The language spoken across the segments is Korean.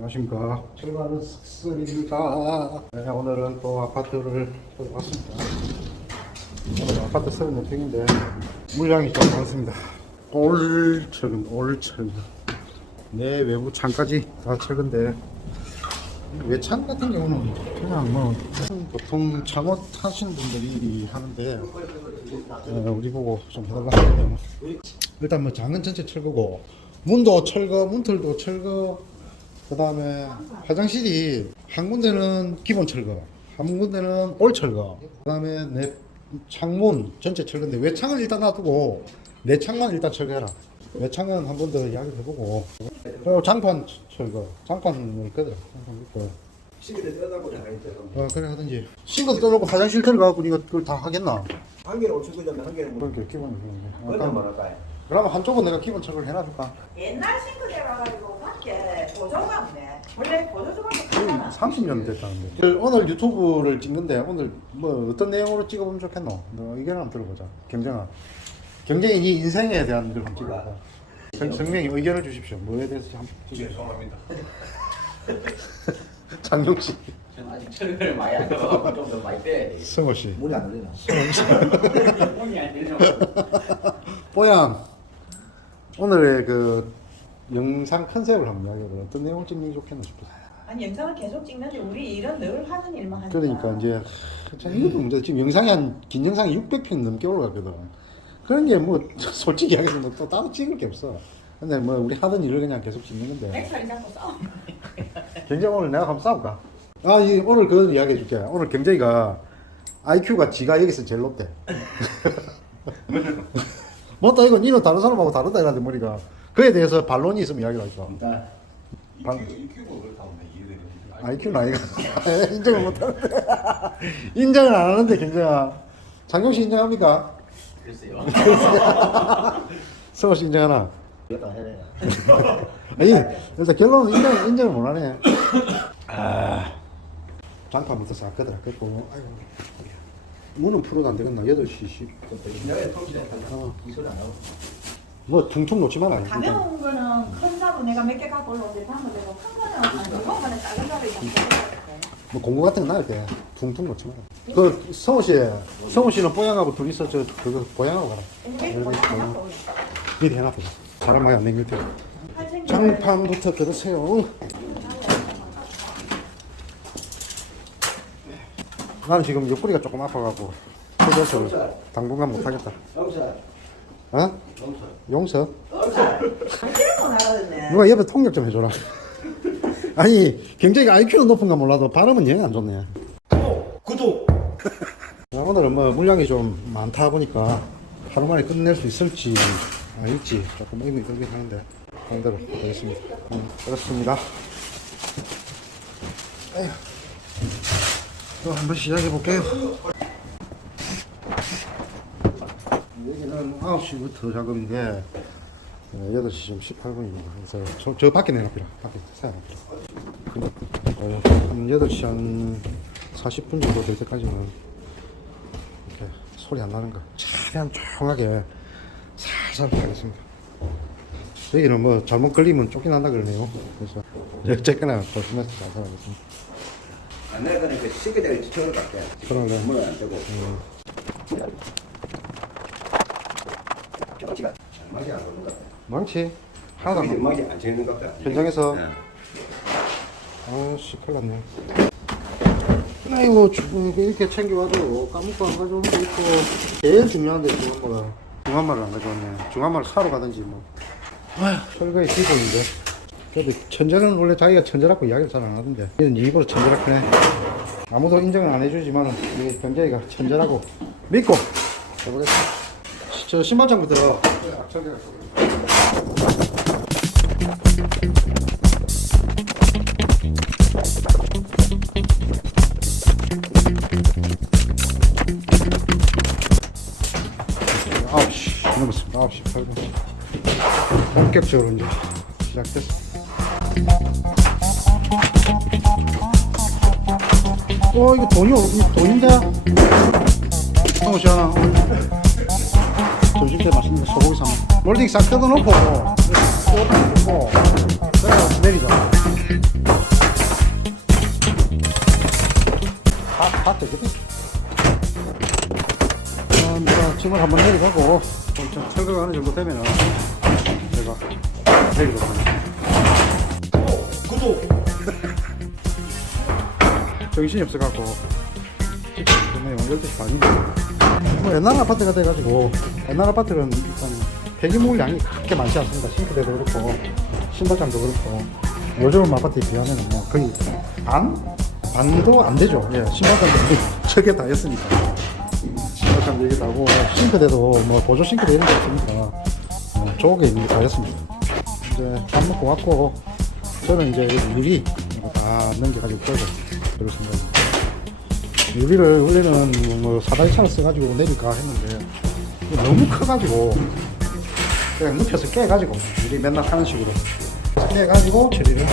안녕하십니까. 철가는 습설입니다. 네, 오늘은 또 아파트를 보러 왔습니다. 오늘 아파트 36평인데 물량이 좀 많습니다. 올 철근, 올 철근. 내 외부 창까지 다 철근데 외창 같은 경우는 그냥 뭐 보통 창호 타시는 분들이 하는데 어, 우리 보고 좀 해달라 하는데 일단 뭐 장은 전체 철거고 문도 철거, 문틀도 철거 그 다음에 화장실이 한 군데는 기본 철거 한 군데는 올 철거 그 다음에 내 창문 전체 철거인데 외창은 일단 놔두고 내 창만 일단 철거해라. 외창은 한 번 더 이야기를 해보고. 그리고 장판 철거 장판은 있거든. 장판 시계를 떠나고 나가니까 어 그래 하든지. 싱글 떠놓고 화장실 들어가고 이거 그걸 다 하겠나? 한 개를 5천 원한 개를 뭐 그렇게 기본이 그런데? 그러면 한쪽은 내가 기본 철거를 해놔줄까? 옛날 싱크대 가가지고 밖에 보조가 없네. 원래 보조조가 없잖아. 30년 됐다는데 그 오늘 유튜브를 찍는데 오늘 뭐 어떤 내용으로 찍어보면 좋겠노? 너 의견 한번 들어보자 경쟁아 경쟁이 네 인생에 대한 걸 한번 찍어봐 성- 성명이 의견을 주십시오 뭐에 대해서 한번 죄송합니다. 장용씨 저는 철거를 많이 안 해서 좀 더 많이 빼야 돼. 성호씨 문이 안 열리나? 돈이 안 되려고. 뽀양 오늘의 그 영상 컨셉을 한번 이야기해봐 어떤 내용을 찍는 게 좋겠나 싶어서. 아니 영상을 계속 찍는데 우리 일은 늘 하는 일만 하니까. 그러니까 이제 참 이것도 문제. 지금 영상이 한 긴 영상이 600편 넘게 올라갔거든. 그런 게 뭐 솔직히 이야기해서 뭐또 따로 찍을 게 없어. 근데 뭐 우리 하던 일을 그냥 계속 찍는 건데. 맥살이 자꾸 싸워. 경쟁 오늘 내가 한번 싸울까? 아 이, 오늘 그건 이야기 해 줄게. 오늘 경쟁이가 IQ가 지가 여기서 제일 높대. 뭐또 이거 니는 다른 사람하고 다르다 이라는데 머리가 그에 대해서 반론이 있으면 이야기를 할까 방- 이큐브 그렇다 보면 이해되는 IQ는 아니가. 인정을 못하는데. 인정을 안 하는데 경쟁아 장경 씨 인정합니까? 글쎄요. 성호 씨 인정하나? 이것도 해야. 되나? 아니 일단 결론은 인정, 인정을 못하네. 아. 장판부터 싹 끄더라 끄고. 아이고. 문은 풀어도 안 되겠나? 8시 10. 내가 통신에 어. 이 소리 안 하고 뭐 퉁퉁 놓지 마라 일단. 가벼운 거는 큰 사고 내가 몇 개 갖고 올라오는데 담은 되고 큰 거는 한 이것만은 작은 거를 있어. 뭐 공구 같은 거 나을 때 퉁퉁 놓지 마라 그 성호씨 성호씨는 뽀양하고 둘이서 저 그거 뽀양하고 가라. 미리 해놔 사람 많이 안 댕길 테 장판부터 들으세요. 나는 지금 옆구리가 조금 아파갖고. 그래서 당분간 못하겠다 어? 용서? 누가 옆에 통역 좀 해줘라. 아니 굉장히 IQ는 높은가 몰라도 발음은 영 안 좋네. 구독 자, 오늘은 뭐 물량이 좀 많다 보니까 하루 만에 끝낼 수 있을지 아닐지. 조금 의미 들긴 하는데. 반대로 하겠습니다. 음, 그렇습니다. 에휴. 또 한번 시작해 볼게요 여기는 9시부터 작업인데 어, 8시 지금 18분입니다. 그래서 저, 저 밖에 내놓기라 밖에 사야놓기라 어, 한 8시 한 40분 정도 될 때까지는 이렇게 소리 안 나는 거. 최대한 조용하게 살살 하겠습니다. 여기는 뭐 잘못 걸리면 쫓겨난다 그러네요. 그래서 어쨌거나 조심해서 잘 살아겠습니다. 안 내가는 그 시계대를 지쳐올 것 같아 그러네. 문을 안 떼고 망치가 망치 안 걸는 것 같아 망치. 하나도 안 망치 안 치는 것 같아 현장에서. 네. 아씨 큰일 났네. 아이고 주- 이렇게 챙겨와도 까먹고 안 가져오는 게 있고. 제일 중요한 게 중한마가 중한마를 안 가져왔네. 중한마를 사러 가든지 뭐. 아휴. 철거의 기본인데. 그래도 천재는 원래 자기가 천재라고 이야기를 잘 안 하던데. 얘는 일부러 천재라고 해 아무도 인정을 안 해주지만 이 변자이가 천재라고 믿고 해보겠습니다 저 신발 장부터 악천개가 아홉 시 넘었습니다. 아홉 시 8분. 본격적으로 이제 시작됐습니다. 어 이거 돈이 돈인데? 하나 오늘 점심때 맛있는 소고기 사면 몰딩 싹 뜯어놓고 네, 뜯어놓고 그래서 내리죠 다다 되겠지? 일단 음, 짐을 한번 내리가고 좀 철거가 어느 정도 되면은 제가 내리겠습니다. 구독! 정신이 없어갖고 그러면 12시 반인데 뭐 옛날 아파트가 돼가지고, 옛날 아파트는 일단 폐기물량이 그렇게 많지 않습니다. 싱크대도 그렇고, 신발장도 그렇고, 요즘 아파트에 비하면 뭐 거의 반? 반도 안 되죠. 예, 신발장도 저게 다 했으니까. 신발장 얘기도 하고, 싱크대도 뭐 보조 싱크대 이런 거 없으니까, 어, 좋게 있는 게 다 했습니다. 이제 밥 먹고 왔고, 저는 이제 이거 다 넘겨가지고 빼고, 그럴 생각입니다. 유리를 원래는 뭐 사다리차를 써가지고 내릴까 했는데 너무 커가지고 그냥 눕혀서 깨가지고 유리 맨날 하는 식으로 깨가지고 처리를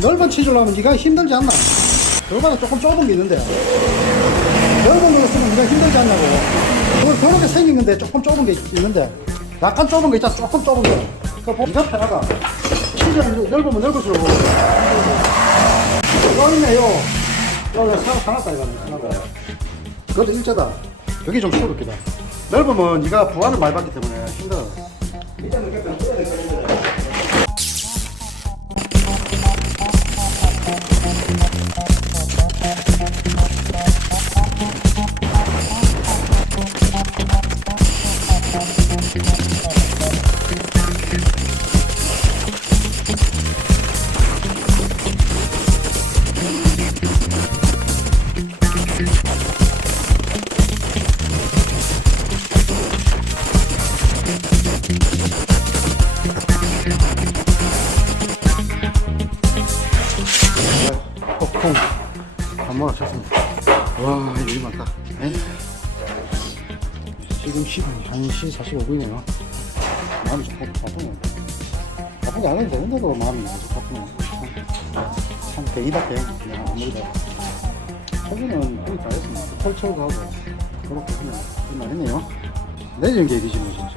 넓은 치즈로 하면 네가 힘들지 않나? 그거보다 조금 좁은 게 있는데. 넓은 거 쓰면 네가 힘들지 않냐고. 그걸 그렇게 생긴 건데 조금 좁은 게 있는데. 약간 좁은 거 있잖아 조금 좁은 거 그거 네가 편하다. 치즈는 넓으면 넓을수록 이거 있네요. 이거 사, 사놨다 이거는 사놨다. 그것도 일자다. 여기 좀 수월하겠다 넓으면 네가 부하를 많이 받기 때문에 힘들어. 일단은 그냥 1시 45분이네요. 마음이 좀 바- 바쁘네. 바쁘게 안 해도 되는데도 마음이 계속 바쁘네. 참, 참 대이답게 그냥 아무리도. 최근은 거의 다 했습니다. 펄철도 하고, 그렇게 그냥 끝나 했네요. 내리는 게 일이지 뭐, 진짜.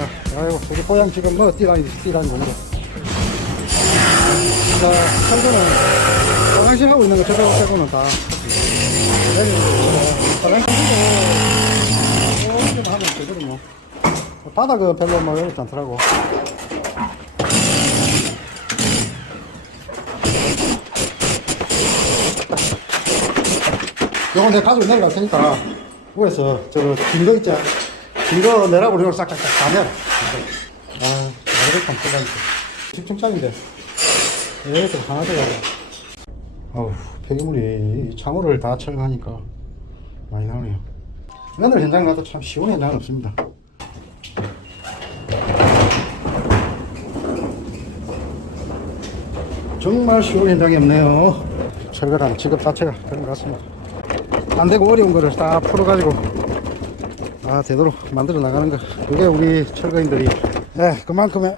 아, 아이고, 우리 고향 지금 뭐 뛰라니, 뛰라니 공부. 자, 철거는 화장실 하고 있는 거 저거 빼고는 다 내리는 거 화장실도 좀 하면 되거든 뭐 바닥은 별로 뭐 어렵지 않더라고. 요거 내가 가지고 내려갈 테니까 위에서 저거 긴 거 있자 긴거 내라고 이걸 싹싹싹 다 내라 아 나르겠다 쓰다니까 10층짜리인데. 얘들 하나 돼가지고 어우 폐기물이 이 창호를 다 철거하니까 많이 나오네요 오늘 현장 가도 참 쉬운 현장은 없습니다. 정말 쉬운 현장이 없네요. 철거라는 직업 자체가 그런 것 같습니다. 안 되고 어려운 거를 다 풀어가지고 아 되도록 만들어 나가는 거. 그게 우리 철거인들이 예 그만큼의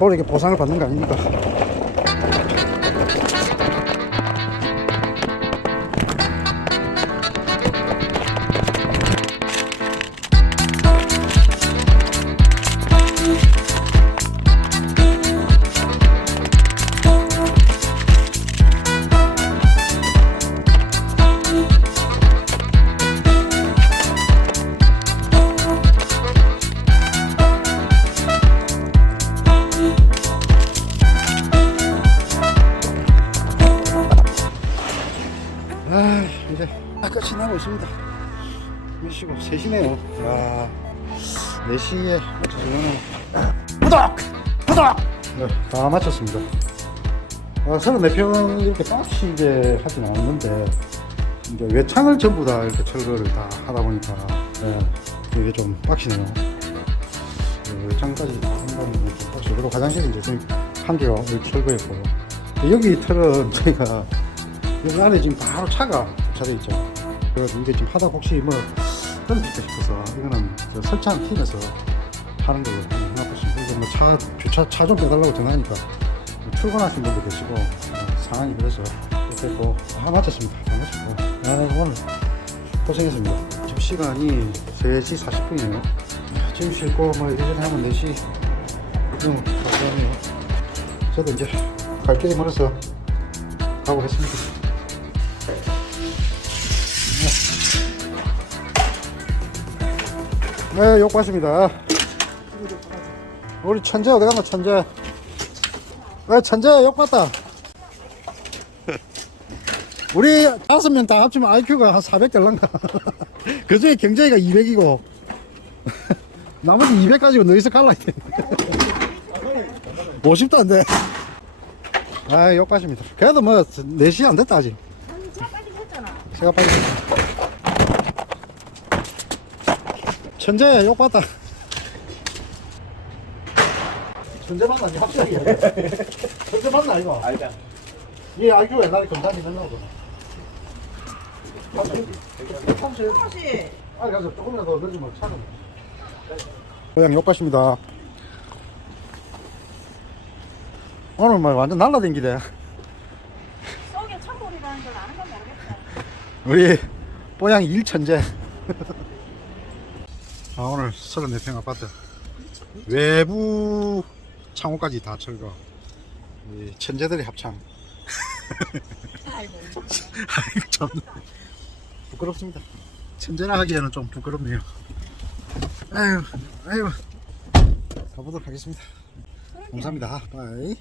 노력에 보상을 받는 거 아닙니까 하고 있습니다. 몇 시고 3시네요. 와, 4시에 저는 구독! 구독! 네, 다 마쳤습니다. 아, 34평 이렇게 빡시게 하진 않았는데 이제 외창을 전부 다 이렇게 철거를 다 하다 보니까 네, 이게 좀 빡시네요. 그 외창까지 다 한다는 게좀 빡시. 그리고 화장실은 이제 지금 한 개가 여기 철거했고 여기 틀은 저희가 여기 안에 지금 바로 차가 주차돼 있죠. 그래서 이게 지금 하다 혹시 뭐 떨어질까 싶어서 이거는 저 설치한 팀에서 하는 생각하시면 이거 뭐차 주차 차 좀 빼달라고 전화하니까 뭐 출근하신 분도 계시고 어, 상황이 그래서 이렇게 했고 다 마쳤습니다. 다 마쳤고 아, 오늘 고생했습니다. 지금 시간이 3시 40분이네요. 짐 싣고 뭐 이전에 하면 4시 좀 가까우네요. 저도 이제 갈 길이 멀어서 가보겠습니다. 네, 욕 봤습니다. 우리 천재 어디 갔나, 천재? 왜 천재 욕 봤다. 우리 다섯 명 다 합치면 IQ가 한 400 될란가. 그 중에 경제가 200이고. 나머지 200 가지고 너희서 갈라 했대. 50도 안 돼. 아, 욕 봤습니다. 그래도 뭐, 4시 안 됐다, 아직. 제가 빨리. 천재 욕 봤다. 천재 맞나? 니 확실하게. 천재 맞나, 이거? 알자. 이 아이큐 옛날에 검사님 맨날 오거든. 혹시 아, 가서 조금이라도 늦으면 차는. 고양 욕밭입니다. 오늘 뭐 완전 날라댕기네. 속에 천골이라는 걸 아는 건 모르겠다. 우리 뽀양 일천재. 아, 오늘 34평 아파트. 외부 창호까지 다 철거. 이 천재들의 합창. 아이고. 아이고, 참. 부끄럽습니다. 천재라 하기에는 좀 부끄럽네요. 아유, 아유. 가보도록 하겠습니다. 감사합니다. 바이.